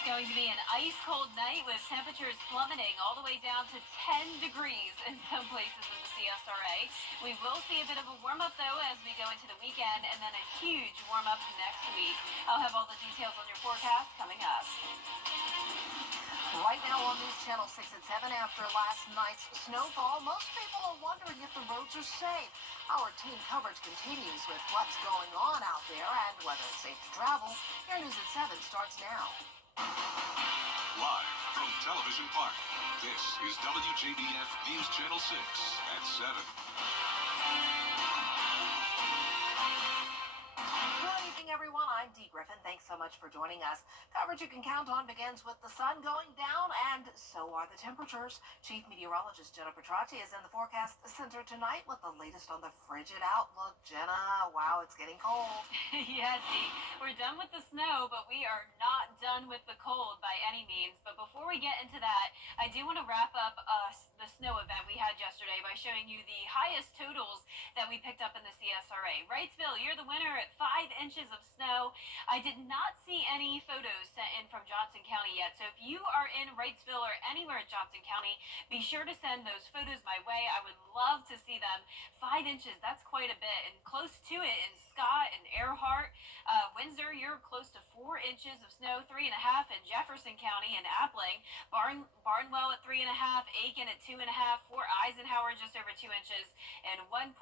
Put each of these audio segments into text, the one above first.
It's going to be an ice cold night with temperatures plummeting all the way down to 10 degrees in some places in the CSRA. We will see a bit of a warm up though as we go into the weekend, and then a huge warm up next week. I'll have all the details on your forecast coming up. Right now on News Channel 6 at 7, after last night's snowfall, most people are wondering if the roads are safe. Our team coverage continues with what's going on out there and whether it's safe to travel. Your News at 7 starts now. Live from Television Park, this is WJBF News Channel 6 at 7. Good evening, everyone. I'm Dee Griffin. Thanks so much for joining us. Coverage you can count on begins with the sun going down, and so are the temperatures. Chief Meteorologist Jenna Petracci is in the forecast center tonight with the latest on the frigid outlook. Jenna, wow, it's getting cold. Yeah, Dee, we're done with the snow, but we are not done with the cold by any means. But before we get into that, I do want to wrap up the snow event we had yesterday by showing you the highest totals that we picked up in the CSRA. Wrightsville, you're the winner at 5 inches of snow. I did not see any photos sent in from Johnson County yet, so if you are in Wrightsville or anywhere in Johnson County, be sure to send those photos my way. I would love to see them. 5 inches, that's quite a bit, and close to it in Scott and Earhart. Windsor, you're close to 4 inches of snow, 3.5 in Jefferson County and Appling. Barnwell at 3.5, Aiken at 2.5, Fort Eisenhower just over 2 inches, and 1.7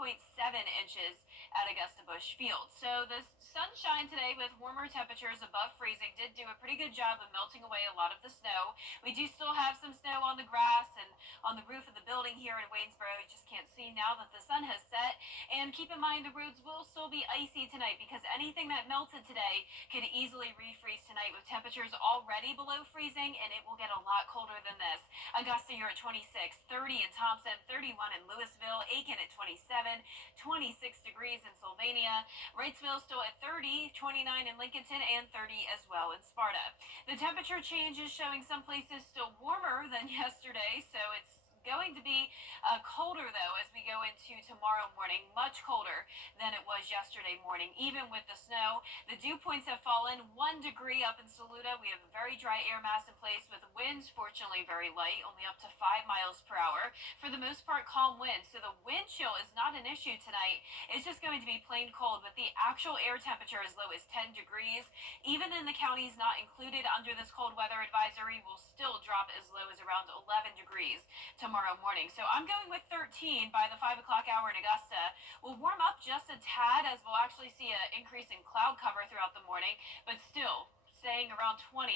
inches at Augusta Busch Field. So the sunshine today with warmer temperatures above freezing did do a pretty good job of melting away a lot of the snow. We do still have some snow on the grass and on the roof of the building here in Waynesboro. You just can't see now that the sun has set. And keep in mind the roads will still be icy tonight because anything that melted today could easily refreeze tonight with temperatures already below freezing, and it will get a lot colder than this. Augusta, you're at 26, 30 in Thompson, 31 in Louisville, Aiken at 27, 26 degrees in Sylvania, Wrightsville still at 30, 29 in Lincolnton, and 30 as well in Sparta. The temperature change is showing some places still warmer than yesterday, so it's going to be colder though as we go into tomorrow morning, much colder than it was yesterday morning, even with the snow. The dew points have fallen 1 degree up in Saluda. We have a very dry air mass in place with winds fortunately very light, only up to 5 miles per hour. For the most part, calm winds, so the wind chill is not an issue tonight. It's just going to be plain cold, but the actual air temperature as low as 10 degrees. Even in the counties not included under this cold weather advisory will still drop as low as around 11 degrees tomorrow morning. So I'm going with 13 by the 5 o'clock hour in Augusta. We'll warm up just a tad as we'll actually see an increase in cloud cover throughout the morning, but still staying around 20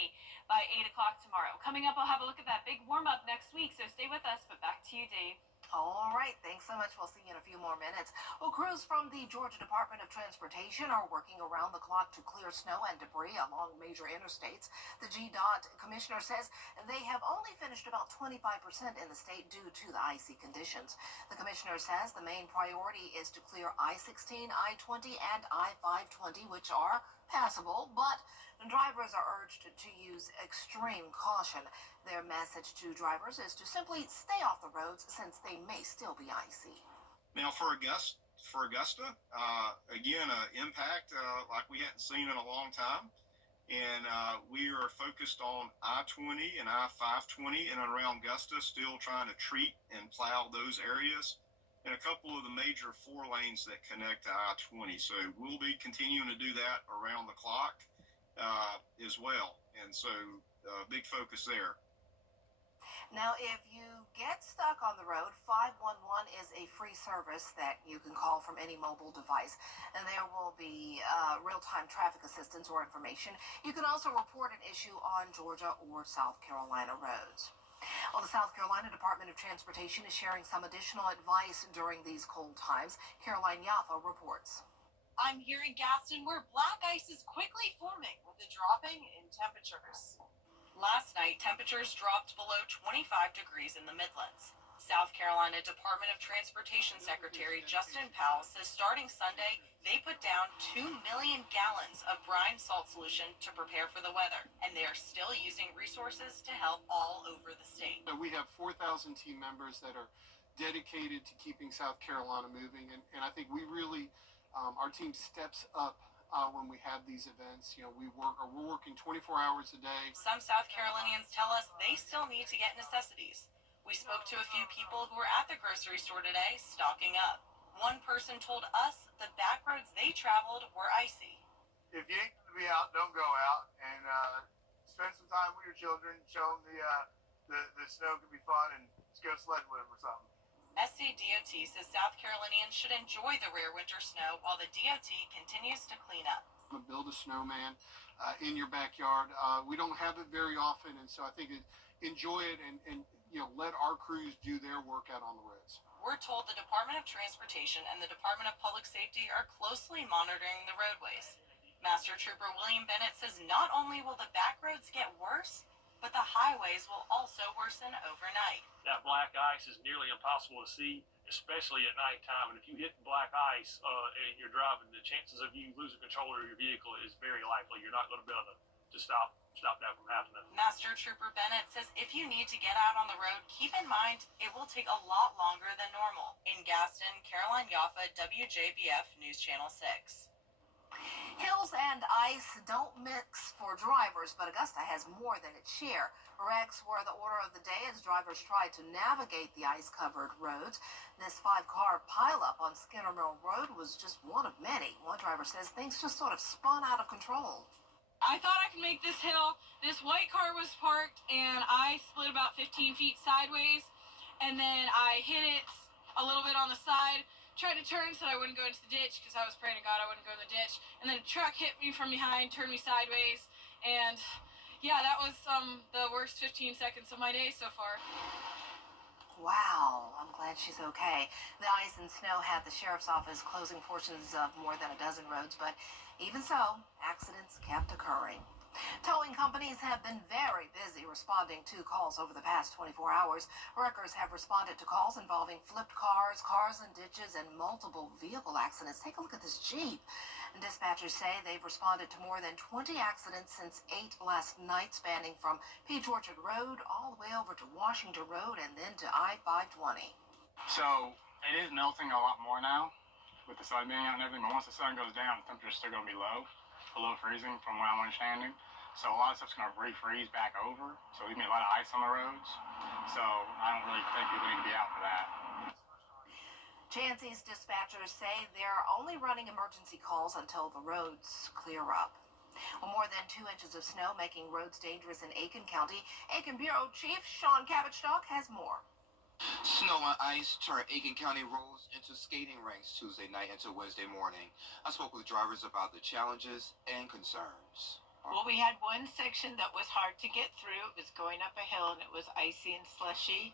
by 8 o'clock tomorrow. Coming up, I'll have a look at that big warm up next week, so stay with us, but back to you, Dave. All right, thanks so much. We'll see you in a few more minutes. Well, crews from the Georgia Department of Transportation are working around the clock to clear snow and debris along major interstates. The GDOT commissioner says they have only finished about 25% in the state due to the icy conditions. The commissioner says the main priority is to clear I-16, I-20, and I-520, which are passable, but drivers are urged to use extreme caution. Their message to drivers is to simply stay off the roads since they may still be icy. Now for Augusta, again, impact like we hadn't seen in a long time. And we are focused on I-20 and I-520 in and around Augusta, still trying to treat and plow those areas, and a couple of the major 4 lanes that connect to I-20. So we'll be continuing to do that around the clock as well. And so big focus there. Now, if you get stuck on the road, 511 is a free service that you can call from any mobile device, and there will be real-time traffic assistance or information. You can also report an issue on Georgia or South Carolina roads. Well, the South Carolina Department of Transportation is sharing some additional advice during these cold times. Caroline Yaffa reports. I'm here in Gaston where black ice is quickly forming with the dropping in temperatures. Last night, temperatures dropped below 25 degrees in the Midlands. South Carolina Department of Transportation Secretary Justin Powell says starting Sunday, they put down 2 million gallons of brine salt solution to prepare for the weather, and they are still using resources to help all over the state. We have 4,000 team members that are dedicated to keeping South Carolina moving, and I think we really, our team steps up when we have these events. You know, we're working 24 hours a day. Some South Carolinians tell us they still need to get necessities. We spoke to a few people who were at the grocery store today stocking up. One person told us the back roads they traveled were icy. If you ain't gonna be out, don't go out, and spend some time with your children. Show them the snow can be fun, and just go sledding with them or something. SCDOT says South Carolinians should enjoy the rare winter snow while the DOT continues to clean up. Build a snowman in your backyard. We don't have it very often, and so I think enjoy it and let our crews do their work out on the roads. We're told the Department of Transportation and the Department of Public Safety are closely monitoring the roadways. Master Trooper William Bennett says not only will the back roads get worse, but the highways will also worsen overnight. That black ice is nearly impossible to see, especially at nighttime. And if you hit black ice and you're driving, the chances of you losing control of your vehicle is very likely. You're not going to be able to stop that from happening. Master Trooper Bennett says if you need to get out on the road, keep in mind it will take a lot longer than normal. In Gaston, Caroline Yaffa, WJBF News Channel 6. Hills and ice don't mix for drivers, but Augusta has more than its share. Wrecks were the order of the day as drivers tried to navigate the ice-covered roads. This 5-car pileup on Skinner Mill Road was just one of many. One driver says things just sort of spun out of control. I thought I could make this hill. This white car was parked, and I split about 15 feet sideways, and then I hit it a little bit on the side. Tried to turn so I wouldn't go into the ditch because I was praying to God I wouldn't go in the ditch. And then a truck hit me from behind, turned me sideways. And yeah, that was the worst 15 seconds of my day so far. Wow, I'm glad she's okay. The ice and snow had the sheriff's office closing portions of more than a dozen roads, but even so, accidents kept occurring. Towing companies have been very busy responding to calls over the past 24 hours. Wreckers have responded to calls involving flipped cars, cars in ditches, and multiple vehicle accidents. Take a look at this Jeep. And dispatchers say they've responded to more than 20 accidents since 8 last night, spanning from Peach Orchard Road all the way over to Washington Road and then to I-520. So it is melting a lot more now with the sun being out and everything, but once the sun goes down, the temperature's still going to be low, below freezing from what I'm understanding. So a lot of stuff's going to refreeze back over, so leaving a lot of ice on the roads. So I don't really think people need to be out for that. Chansey's dispatchers say they're only running emergency calls until the roads clear up. Well, more than 2 inches of snow making roads dangerous in Aiken County. Aiken Bureau Chief Sean Cabbage-Stock has more. Snow and ice turned Aiken County roads into skating rinks Tuesday night into Wednesday morning. I spoke with drivers about the challenges and concerns. Well, we had one section that was hard to get through. It was going up a hill, and it was icy and slushy.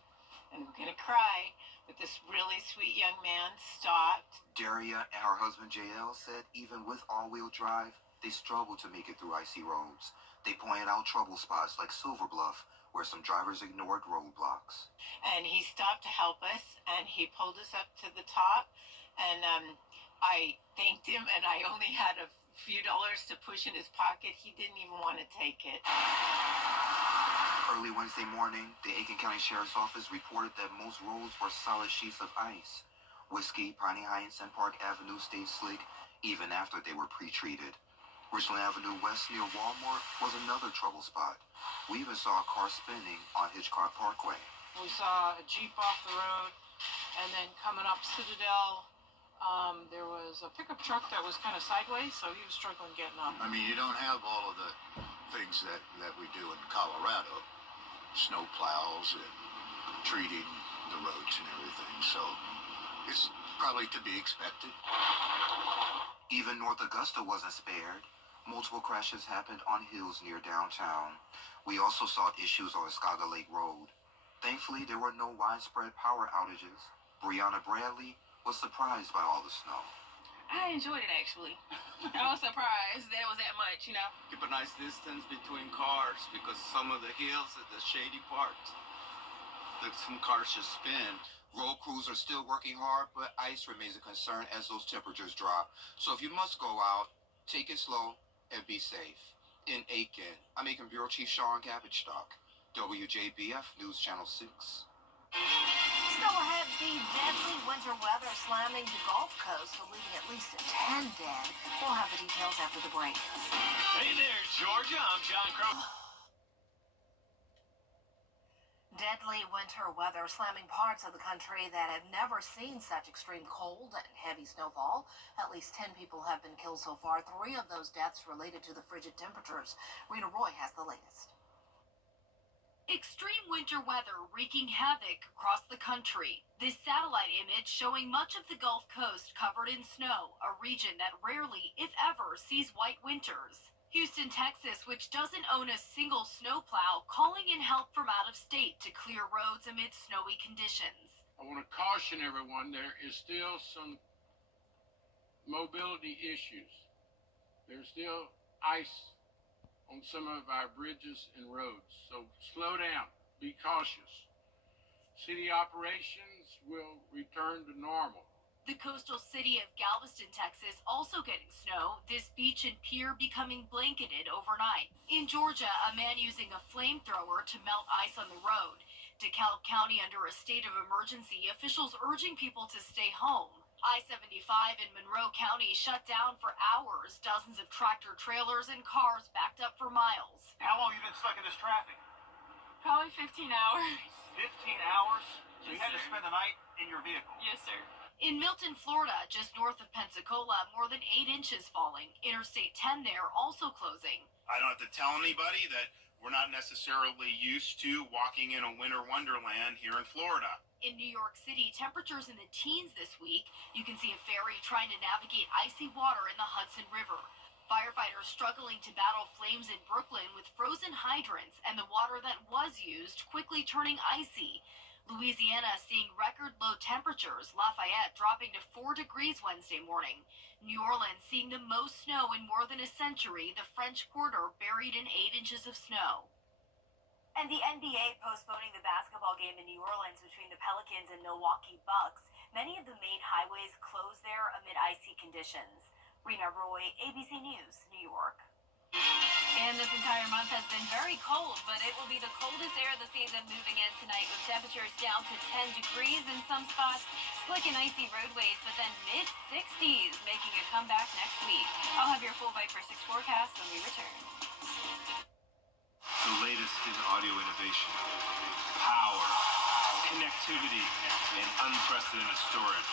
And I'm going to cry, but this really sweet young man stopped. Daria and her husband JL said even with all-wheel drive, they struggled to make it through icy roads. They pointed out trouble spots like Silver Bluff, where some drivers ignored roadblocks. And he stopped to help us, and he pulled us up to the top. And I thanked him, and I only had a few dollars to push in his pocket. He didn't even want to take it. Early Wednesday morning, the Aiken County Sheriff's Office reported that most roads were solid sheets of ice. Whiskey, Piney Heights, and Park Avenue stayed slick even after they were pre-treated. Richland Avenue West near Walmart was another trouble spot. We even saw a car spinning on Hitchcock Parkway. We saw a Jeep off the road, and then coming up Citadel, there was a pickup truck that was kind of sideways, so he was struggling getting up. I mean, you don't have all of the things that we do in Colorado, snow plows and treating the roads and everything, so it's probably to be expected. Even North Augusta wasn't spared. Multiple crashes happened on hills near downtown. We also saw issues on Escaga Lake Road. Thankfully, there were no widespread power outages. Brianna Bradley was surprised by all the snow. I enjoyed it, actually. I was surprised that it was that much, you know. Keep a nice distance between cars because some of the hills are the shady parts. Some cars just spin. Road crews are still working hard, but ice remains a concern as those temperatures drop. So if you must go out, take it slow and be safe. In Aiken, I'm Aiken Bureau Chief Sean Cabbage-Stock, WJBF News Channel 6. Still ahead, the deadly winter weather slamming the Gulf Coast, leaving at least 10 dead. We'll have the details after the break. Hey there, Georgia. I'm John Crow. Deadly winter weather slamming parts of the country that have never seen such extreme cold and heavy snowfall. At least 10 people have been killed so far. 3 of those deaths related to the frigid temperatures. Rena Roy has the latest. Extreme winter weather wreaking havoc across the country. This satellite image showing much of the Gulf Coast covered in snow, a region that rarely, if ever, sees white winters. Houston, Texas, which doesn't own a single snowplow, calling in help from out of state to clear roads amid snowy conditions. I want to caution everyone, there is still some mobility issues. There's still ice on some of our bridges and roads, so slow down, be cautious. City operations will return to normal. The coastal city of Galveston, Texas, also getting snow, this beach and pier becoming blanketed overnight. In Georgia, a man using a flamethrower to melt ice on the road. DeKalb County under a state of emergency, officials urging people to stay home. I-75 in Monroe County shut down for hours. Dozens of tractor trailers and cars backed up for miles. How long have you been stuck in this traffic? Probably 15 hours. 15 hours? So you Yes, had to sir. spend the night in your vehicle? Yes, sir. In Milton, Florida, just north of Pensacola, more than 8 inches falling. Interstate 10 there also closing. I don't have to tell anybody that we're not necessarily used to walking in a winter wonderland here in Florida. In New York City, temperatures in the teens this week. You can see a ferry trying to navigate icy water in the Hudson River. Firefighters struggling to battle flames in Brooklyn with frozen hydrants and the water that was used quickly turning icy. Louisiana seeing record low temperatures, Lafayette dropping to 4 degrees Wednesday morning. New Orleans seeing the most snow in more than a century, the French Quarter buried in 8 inches of snow. And the NBA postponing the basketball game in New Orleans between the Pelicans and Milwaukee Bucks. Many of the main highways closed there amid icy conditions. Rena Roy, ABC News, New York. And this entire month has been very cold, but it will be the coldest air of the season moving in tonight with temperatures down to 10 degrees in some spots, slick and icy roadways, but then mid-60s making a comeback next week. I'll have your full Viper 6 forecast when we return. The latest in audio innovation, power, connectivity, and unprecedented storage.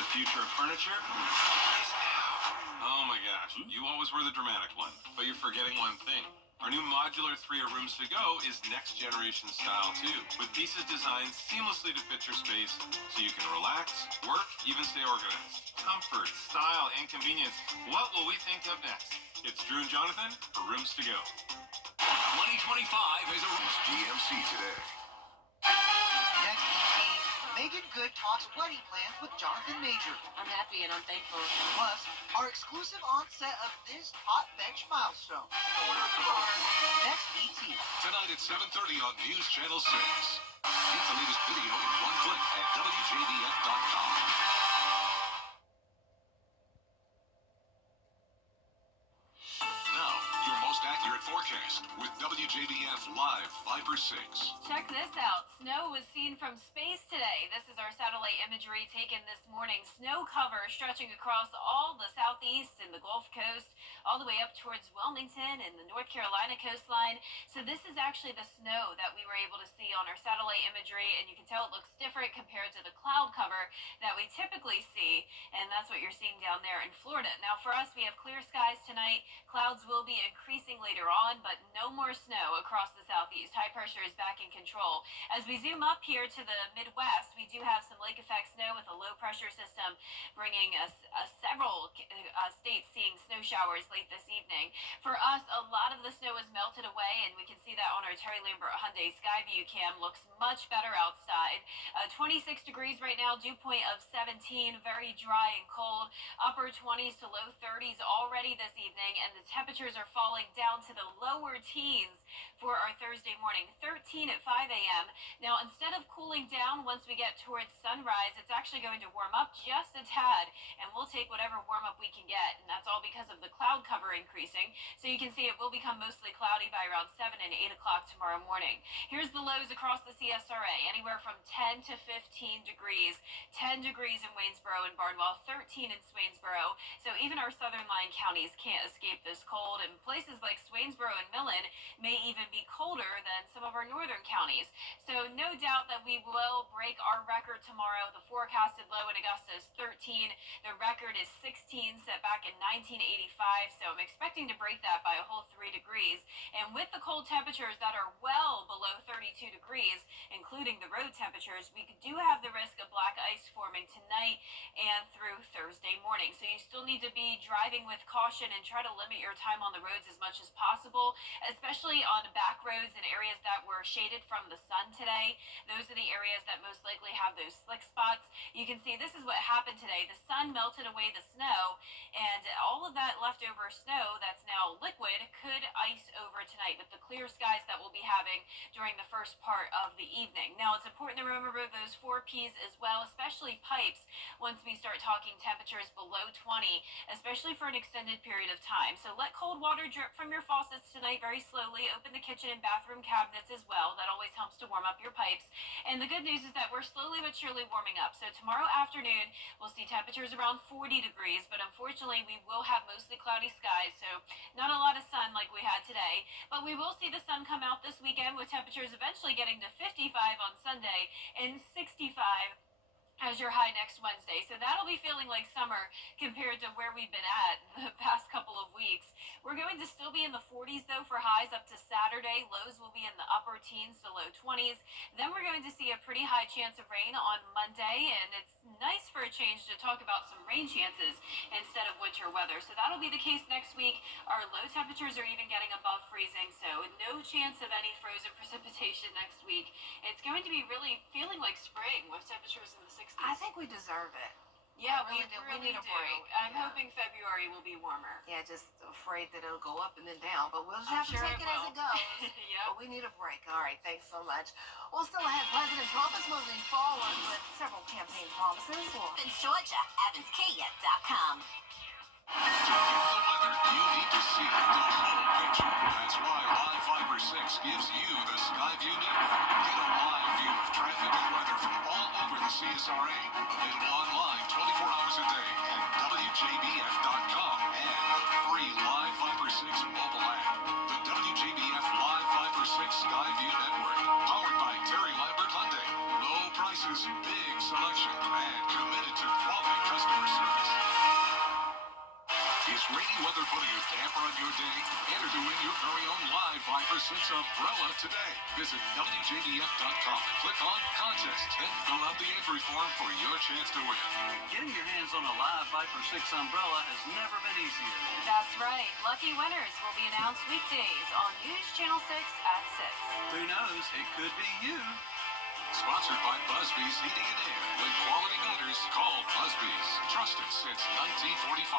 The future of furniture is now. Oh my gosh, you always were the dramatic one, but you're forgetting one thing. Our new modular 3 rooms to go is next generation style too, with pieces designed seamlessly to fit your space so you can relax, work, even stay organized. Comfort, style, and convenience. What will we think of next? It's Drew and Jonathan for Rooms to Go. 2025 is a GMC today. Next EP, Megan Good talks wedding plans with Jonathan Major. I'm happy and I'm thankful. Plus, our exclusive onset of this hot bench milestone. Next ET. Tonight at 7:30 on News Channel 6. Get the latest video in one click at WJBF.com. Now, your most accurate forecast with WJBF Live Viper 6. Check this out. Snow was seen from space today. This is our satellite imagery taken this morning. Snow cover stretching across all the southeast and the Gulf Coast, all the way up towards Wilmington and the North Carolina coastline. So this is actually the snow that we were able to see on our satellite imagery, and you can tell it looks different compared to the cloud cover that we typically see, and that's what you're seeing down there in Florida. Now for us, we have clear skies tonight. Clouds will be increasing later on, but no more snow across the southeast. High pressure is back in control. As we zoom up here to the Midwest, we do have some lake effect snow with a low pressure system bringing us several states seeing snow showers late this evening. For us, a lot of the snow is melted away, and we can see that on our Terry Lambert Hyundai Skyview cam. Looks much better outside. 26 degrees right now, dew point of 17, very dry and cold. Upper 20s to low 30s already this evening, and the temperatures are falling down down to the lower teens for our Thursday morning, 13 at 5 a.m. Now, instead of cooling down once we get towards sunrise, it's actually going to warm up just a tad, and we'll take whatever warm up we can get. And that's all because of the cloud cover increasing. So you can see it will become mostly cloudy by around 7 and 8 o'clock tomorrow morning. Here's the lows across the CSRA, anywhere from 10 to 15 degrees. 10 degrees in Waynesboro and Barnwell, 13 in Swainsboro. So even our southern line counties can't escape this cold, and places like Swainsboro and Millen may even be colder than some of our northern counties. So no doubt that we will break our record tomorrow. The forecasted low in Augusta is 13. The record is 16, set back in 1985. So I'm expecting to break that by a whole 3 degrees. And with the cold temperatures that are well below 32 degrees, including the road temperatures, we do have the risk of black ice forming tonight and through Thursday morning. So you still need to be driving with caution and try to limit your time on the roads as much as possible, especially on back roads and areas that were shaded from the sun today. Those are the areas that most likely have those slick spots. You can see this is what happened today. The sun melted away the snow, and all of that leftover snow that's now liquid could ice over tonight with the clear skies that we'll be having during the first part of the evening. Now, it's important to remember those 4 Ps as well, especially pipes, once we start talking temperatures below 20, especially for an extended period of time. So let cold water drip from your faucets tonight very slowly. Open the kitchen and bathroom cabinets as well. That always helps to warm up your pipes. And the good news is that we're slowly but surely warming up. So tomorrow afternoon, we'll see temperatures around 40 degrees, but unfortunately, we will have mostly cloudy skies, so not a lot of sun like we had today. But we will see the sun come out this weekend with temperatures eventually getting to 55 on Sunday and 65 as your high next Wednesday. So that'll be feeling like summer compared to where we've been at the past couple of weeks. We're going to still be in the 40s though for highs up to Saturday. Lows will be in the upper teens to low 20s. Then we're going to see a pretty high chance of rain on Monday, and it's nice for a change to talk about some rain chances instead of winter weather. So that'll be the case next week. Our low temperatures are even getting above freezing, so no chance of any frozen precipitation next week. It's going to be really feeling like spring with temperatures in the 60s. I think we deserve it. Yeah, we need a break. I'm hoping February will be warmer. Yeah, just afraid that it'll go up and then down, but we'll just I'm have sure to take it as will. it goes. Yep. But we need a break. All right, thanks so much. Well, still ahead, President Trump is moving forward with several campaign promises. Evans, Georgia, EvansKia.com. To hear the weather, you need to see the whole picture. That's why Live Fiber 6 gives you the Skyview network. Get a live view of traffic and weather from all over the CSRA. Available online 24 hours a day at WJBF.com and the free Live Fiber 6 mobile app. The WJBF Live Fiber 6 Skyview network. Powered by Terry Lambert Hyundai. Low prices, big selection, and committed to quality customer service. Is rainy weather putting a damper on your day? Enter to win your very own Live Fiber 6 umbrella today. Visit WJBF.com and click on Contest and fill out the entry form for your chance to win. Getting your hands on a Live Viper 6 umbrella has never been easier. That's right. Lucky winners will be announced weekdays on News Channel 6 at 6. Who knows? It could be you. Sponsored by Busby's Heating and Air. When quality matters, call Busby's. Trusted since 1945.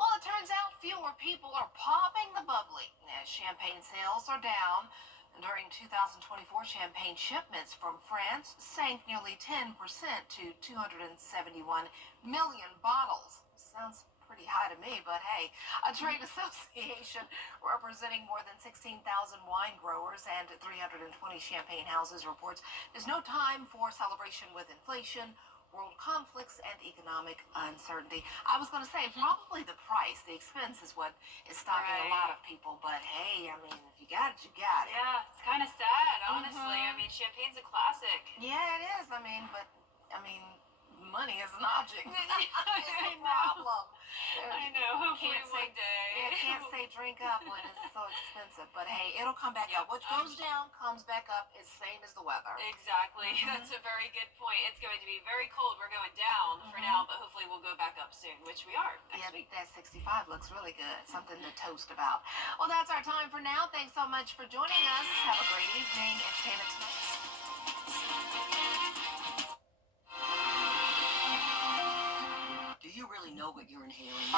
Well, it turns out fewer people are popping the bubbly as champagne sales are down. During 2024, champagne shipments from France sank nearly 10% to 271 million bottles. Sounds pretty high to me, but hey, a trade association representing more than 16,000 wine growers and 320 champagne houses reports there's no time for celebration with inflation, world conflicts, and economic uncertainty. I was going to say, probably the price, the expense is what is stopping a lot of people. But hey, I mean, if you got it, you got it. Yeah, it's kind of sad, honestly. I mean, champagne's a classic. Yeah, it is. I mean, money is an object. I It's a know. problem. I know. Hopefully Can't say- one day. Yeah, can't say drink up when it's so expensive. But hey, it'll come back up. What goes down comes back up. It's same as the weather. Exactly. That's a very good point. It's going to be very cold. We're going down for now, but hopefully we'll go back up soon, which we are next week. That 65 looks really good. Something to toast about. Well, that's our time for now. Thanks so much for joining us. Have a great evening. Entertainment Tonight. Do you really know what you're inhaling?